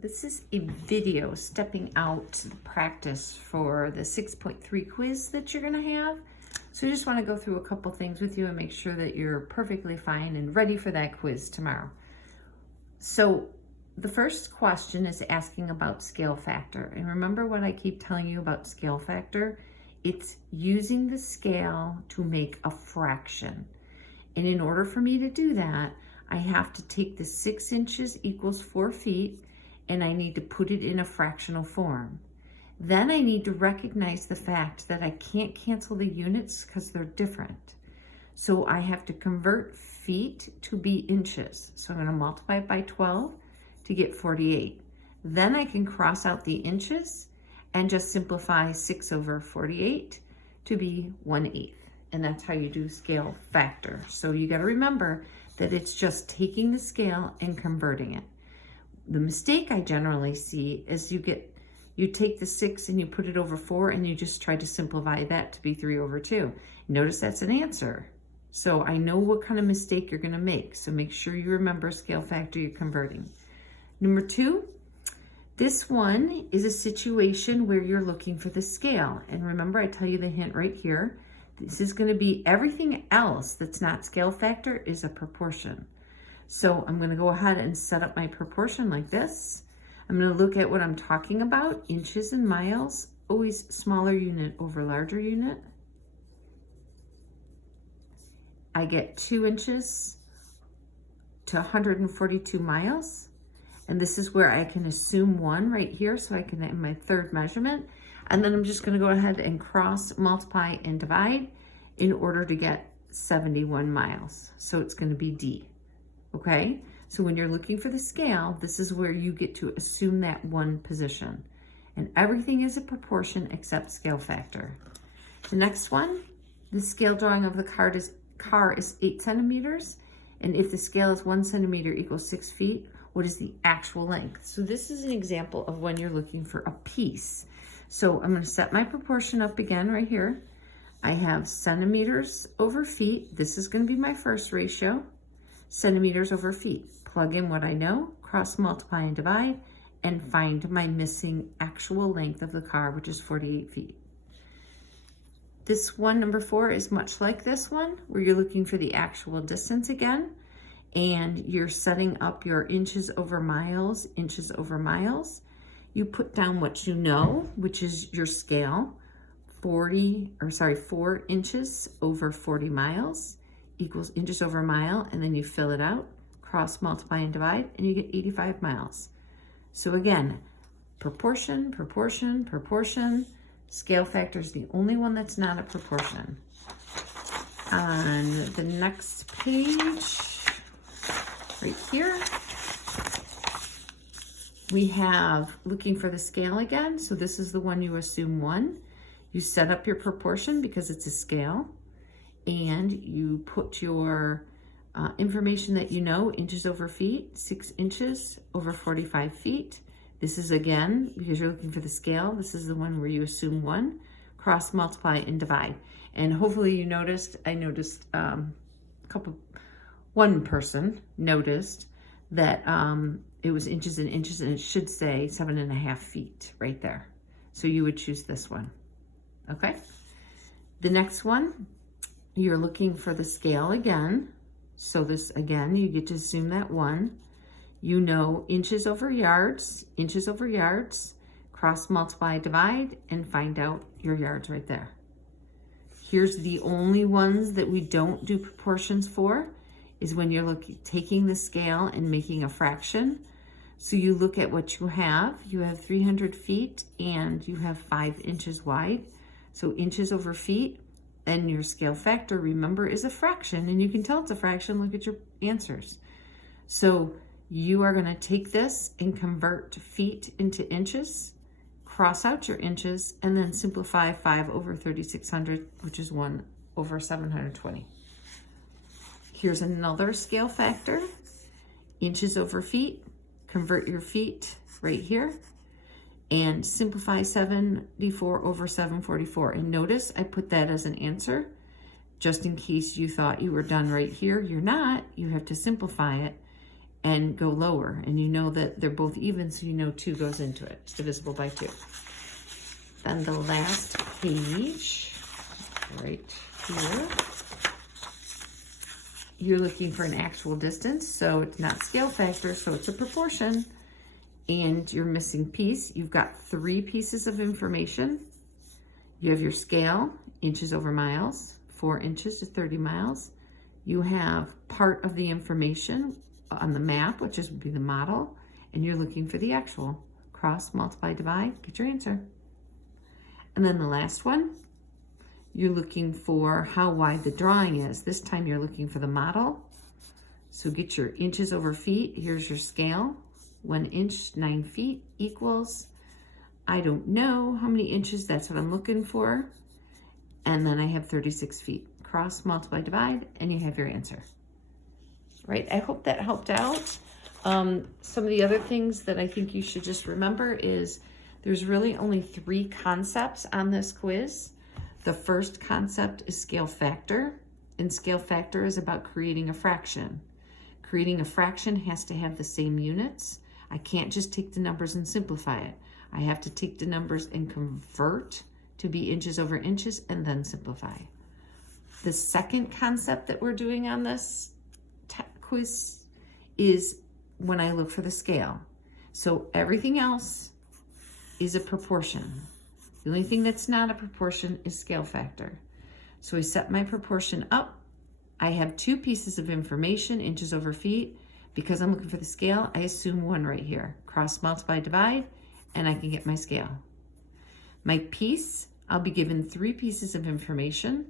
This is a video stepping out to practice for the 6.3 quiz that you're gonna have. So I just wanna go through a couple things with you and make sure that you're perfectly fine and ready for that quiz tomorrow. So the first question is asking about scale factor. And remember what I keep telling you about scale factor? It's using the scale to make a fraction. And in order for me to do that, I have to take the 6 inches equals 4 feet and I need to put it in a fractional form. Then I need to recognize the fact that I can't cancel the units because they're different. So I have to convert feet to be inches. So I'm going to multiply it by 12 to get 48. Then I can cross out the inches and just simplify 6 over 48 to be 1/8. And that's how you do scale factor. So you got to remember that it's just taking the scale and converting it. The mistake I generally see is you take the 6 and you put it over 4 and you just try to simplify that to be 3 over 2. Notice that's an answer. So I know what kind of mistake you're going to make. So make sure you remember scale factor you're converting. Number 2, this one is a situation where you're looking for the scale. And remember, I tell you the hint right here. This is going to be everything else that's not scale factor is a proportion. So I'm going to go ahead and set up my proportion like this. I'm going to look at what I'm talking about, inches and miles, always smaller unit over larger unit. I get 2 inches to 142 miles. And this is where I can assume 1 right here, so I can have my third measurement. And then I'm just going to go ahead and cross, multiply, and divide in order to get 71 miles. So it's going to be D. Okay? So when you're looking for the scale, this is where you get to assume that 1 position. And everything is a proportion except scale factor. The next one, the scale drawing of the car is 8 centimeters. And if the scale is 1 centimeter equals 6 feet, what is the actual length? So this is an example of when you're looking for a piece. So I'm going to set my proportion up again right here. I have centimeters over feet. This is going to be my first ratio. Centimeters over feet. Plug in what I know, cross multiply and divide, and find my missing actual length of the car, which is 48 feet. This one, number 4, is much like this one, where you're looking for the actual distance again, and you're setting up your inches over miles, inches over miles. You put down what you know, which is your scale, 4 inches over 40 miles equals inches over a mile, and then you fill it out, cross, multiply, and divide, and you get 85 miles. So again, proportion, proportion, proportion. Scale factor is the only one that's not a proportion. On the next page, right here, we have looking for the scale again. So this is the one you assume 1. You set up your proportion because it's a scale, and you put your information that you know, inches over feet, 6 inches over 45 feet. This is again, because you're looking for the scale, this is the one where you assume 1, cross, multiply, and divide. And hopefully you noticed, one person noticed that it was inches and inches, and it should say 7.5 feet right there. So you would choose this one, okay? The next one, you're looking for the scale again. So this, again, you get to assume that 1. You know inches over yards, cross, multiply, divide, and find out your yards right there. Here's the only ones that we don't do proportions for, is when you're taking the scale and making a fraction. So you look at what you have. You have 300 feet and you have 5 inches wide. So inches over feet, and your scale factor, remember, is a fraction, and you can tell it's a fraction. Look at your answers. So you are going to take this and convert feet into inches, cross out your inches, and then simplify 5 over 3,600, which is 1 over 720. Here's another scale factor, inches over feet. Convert your feet right here and simplify 74 over 744. And notice I put that as an answer just in case you thought you were done right here. You're not. You have to simplify it and go lower. And you know that they're both even, so you know 2 goes into it. It's divisible by 2. Then the last page, right here, you're looking for an actual distance, so it's not scale factor, so it's a proportion, and your missing piece. You've got 3 pieces of information. You have your scale, inches over miles, 4 inches to 30 miles. You have part of the information on the map, which would be the model, and you're looking for the actual. Cross, multiply, divide, get your answer. And then the last one, you're looking for how wide the drawing is. This time you're looking for the model. So get your inches over feet. Here's your scale. 1 inch, 9 feet equals, I don't know how many inches, that's what I'm looking for. And then I have 36 feet. Cross, multiply, divide, and you have your answer. Right, I hope that helped out. Some of the other things that I think you should just remember is there's really only 3 concepts on this quiz. The first concept is scale factor, and scale factor is about creating a fraction. Creating a fraction has to have the same units. I can't just take the numbers and simplify it. I have to take the numbers and convert to be inches over inches and then simplify. The second concept that we're doing on this quiz is when I look for the scale. So everything else is a proportion. The only thing that's not a proportion is scale factor. So I set my proportion up. I have 2 pieces of information, inches over feet. Because I'm looking for the scale, I assume 1 right here. Cross, multiply, divide, and I can get my scale. My piece, I'll be given 3 pieces of information.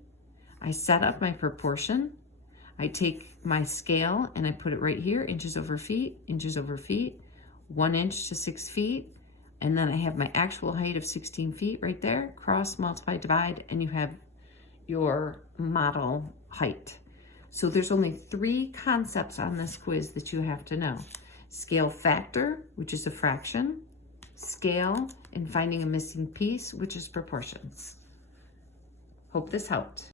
I set up my proportion. I take my scale and I put it right here, inches over feet, 1 inch to 6 feet. And then I have my actual height of 16 feet right there. Cross, multiply, divide, and you have your model height. So there's only 3 concepts on this quiz that you have to know. Scale factor, which is a fraction. Scale, and finding a missing piece, which is proportions. Hope this helped.